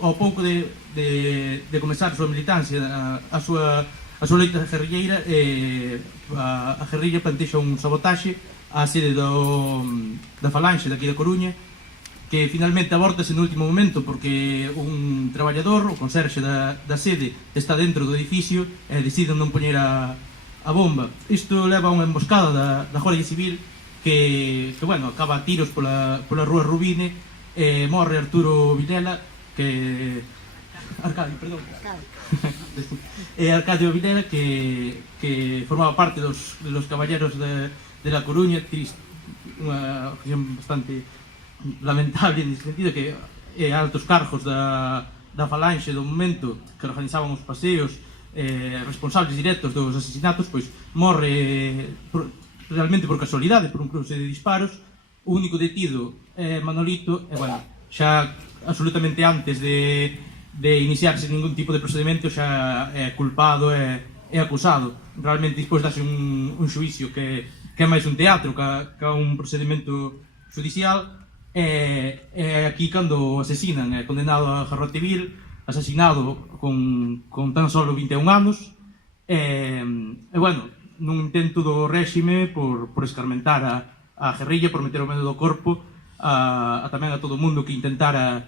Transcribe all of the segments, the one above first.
ao pouco de comezar a súa militancia, a súa loita guerrilleira, a guerrilla plantexa un sabotaxe á sede da Falanxe daqui da Coruña, que finalmente abortase no último momento porque un traballador, o conserxe da sede, está dentro do edificio e decide non poñer a bomba. Isto leva a unha emboscada da Guardia Civil que bueno, acaba a tiros pola rúa Rubine e morre Arturo Vilela, que... Arcadio, perdón. Arcadio Vilela, que formaba parte dos caballeros de La Coruña, unha ocasión bastante lamentable en ese sentido, que altos cargos da Falanxe do momento que organizaban os paseos, responsables directos dos asesinatos, pois morre realmente por casualidade, por un cruce de disparos. O único detido é Manolito, e bueno, xa absolutamente antes de iniciarse ningún tipo de procedimento xa é culpado e acusado. Realmente despois dase un xuicio que é máis un teatro que un procedimento judicial. Aquí cando asesinan, é condenado a garrote vil, asesinado con tan solo 21 anos, e bueno, nun intento do réxime por escarmentar a guerrilla, por meter o medo do corpo tamén a todo o mundo que intentara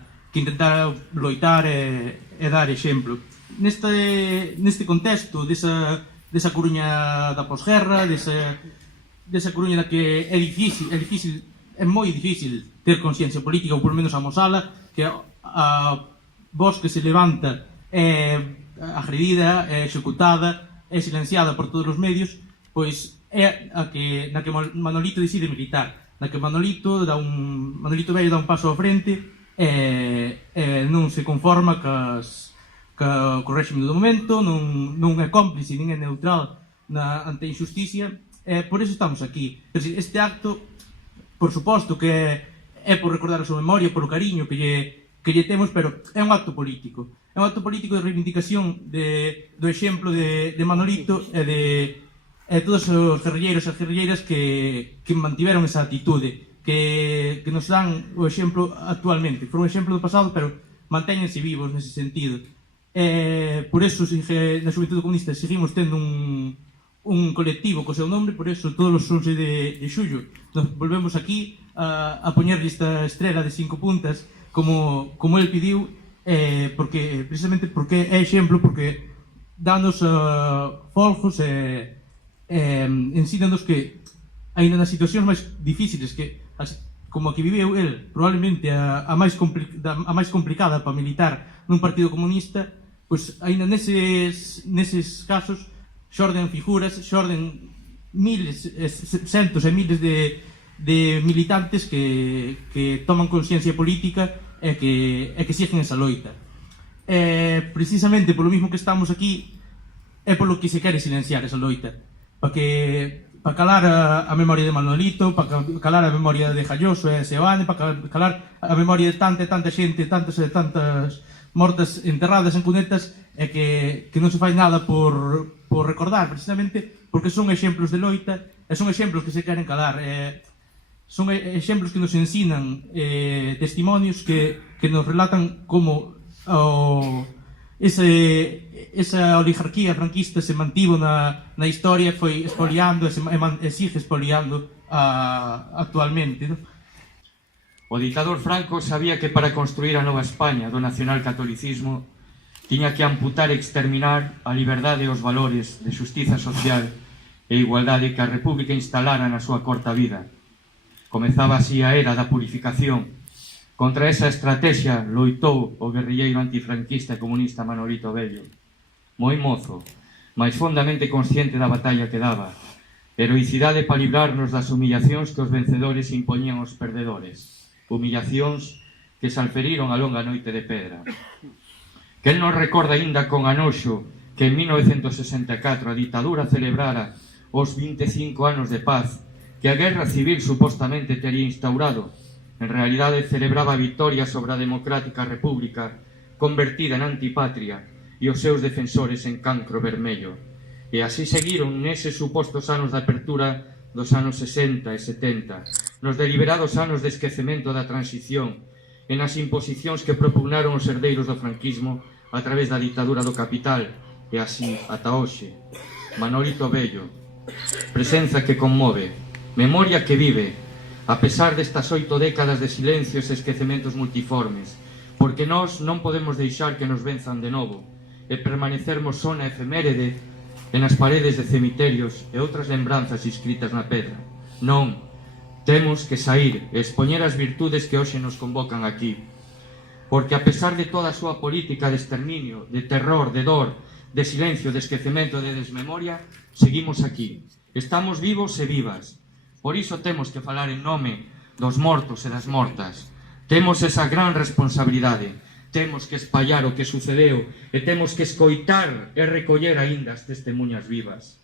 loitar e dar exemplo. Neste contexto desa Coruña da posguerra, desa Coruña na que é difícil, é moi difícil ter consciencia política, ou por menos amosala, que a voz que se levanta é agredida, é executada, é silenciada por todos os medios, pois é na que Manolito decide militar, na que Manolito Vello dá un paso ao frente e non se conforma co réxime do momento, non é cómplice, nin é neutral ante a injusticia, e por eso estamos aquí. Este acto, por suposto que é por recordar a súa memoria, por o cariño que lle temos, pero é un acto político. É un acto político de reivindicación do exemplo de Manolito e de todos os guerrilleiros e guerrilleiras que mantiveron esa atitude, que nos dan o exemplo actualmente. Foi un exemplo do pasado, pero mantéñense vivos nese sentido. Por eso, na Xuventude Comunista seguimos tendo un colectivo co seu nome, por eso todos os 11 de xullo nos volvemos aquí a poñerlle esta estrela de 5 puntas como el pediu, precisamente porque é exemplo, porque danos folgos e ensínanos que aínda nas situacións máis difíciles como a que viveu el, probablemente a máis complicada para militar nun partido comunista, pois aínda neses casos xorden figuras, xorden miles, centos e miles de militantes que toman consciencia política e que siguen esa loita. Precisamente polo mismo que estamos aquí é polo que se quere silenciar esa loita, para calar a memoria de Manolito, para calar a memoria de Jalloso e Seoane, para calar a memoria de tanta xente, tantas mortas enterradas en cunetas, e que non se fai nada por recordar, precisamente porque son exemplos de loita e son exemplos que se queren calar, son exemplos que nos ensinan testimonios que nos relatan como esa oligarquía franquista se mantivo na historia, foi expoliando e sigue expoliando actualmente, non? O dictador Franco sabía que para construir a nova España do nacionalcatolicismo tiña que amputar e exterminar a liberdade e os valores de xustiza social e igualdade que a República instalara na súa corta vida. Comezaba así a era da purificación. Contra esa estrategia loitou o guerrilleiro antifranquista e comunista Manolito Vello. Moi mozo, mais fondamente consciente da batalla que daba. Heroicidade para librarnos das humillacións que os vencedores impoñían aos perdedores. Humillacións que se alferiron a longa noite de pedra. Quen non recorda aínda con anoxo que en 1964 a ditadura celebrara os 25 anos de paz que a guerra civil supostamente tería instaurado. En realidade celebraba a victoria sobre a democrática república convertida en antipatria e os seus defensores en cancro vermello. E así seguiron neses supostos anos de apertura dos anos 60 e 70, nos deliberados anos de esquecemento da transición, e nas imposicións que propugnaron os herdeiros do franquismo a través da ditadura do capital, e así ata hoxe. Manolito Bello, presenza que conmove, memoria que vive, a pesar destas 8 décadas de silencios e esquecementos multiformes, porque nós non podemos deixar que nos venzan de novo e permanecermos só na efeméride e nas paredes de cemiterios e outras lembranzas inscritas na pedra. Non, temos que sair e expoñer as virtudes que hoxe nos convocan aquí, porque a pesar de toda a súa política de exterminio, de terror, de dor, de silencio, de esquecemento e de desmemoria, seguimos aquí. Estamos vivos e vivas. Por iso temos que falar en nome dos mortos e das mortas. Temos esa gran responsabilidade. Temos que espallar o que sucedeu e temos que escoitar e recoller aínda as testemunhas vivas.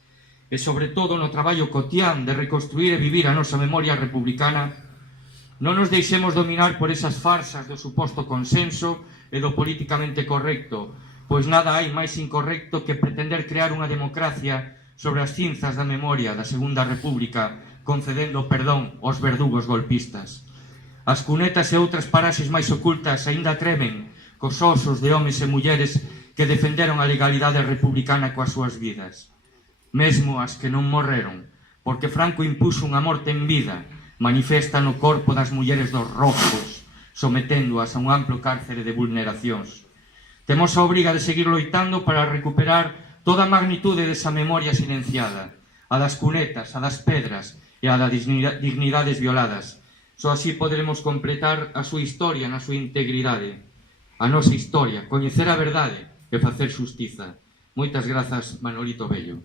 E sobre todo no traballo cotián de reconstruir e vivir a nosa memoria republicana, non nos deixemos dominar por esas farsas do suposto consenso e do políticamente correcto, pois nada hai máis incorrecto que pretender crear unha democracia sobre as cinzas da memoria da Segunda República, concedendo perdón aos verdugos golpistas. As cunetas e outras paraxes máis ocultas aínda tremen cos osos de homes e mulleres que defenderon a legalidade republicana coas súas vidas. Mesmo as que non morreron, porque Franco impuxo unha morte en vida, manifesta no corpo das mulleres dos rojos, someténdoas a un amplo cárcere de vulneracións. Temos a obriga de seguir loitando para recuperar toda a magnitude desa memoria silenciada, a das cunetas, a das pedras e a das dignidades violadas. Só así poderemos completar a súa historia na súa integridade, a nosa historia, coñecer a verdade e facer xustiza. Moitas grazas, Manolito Bello.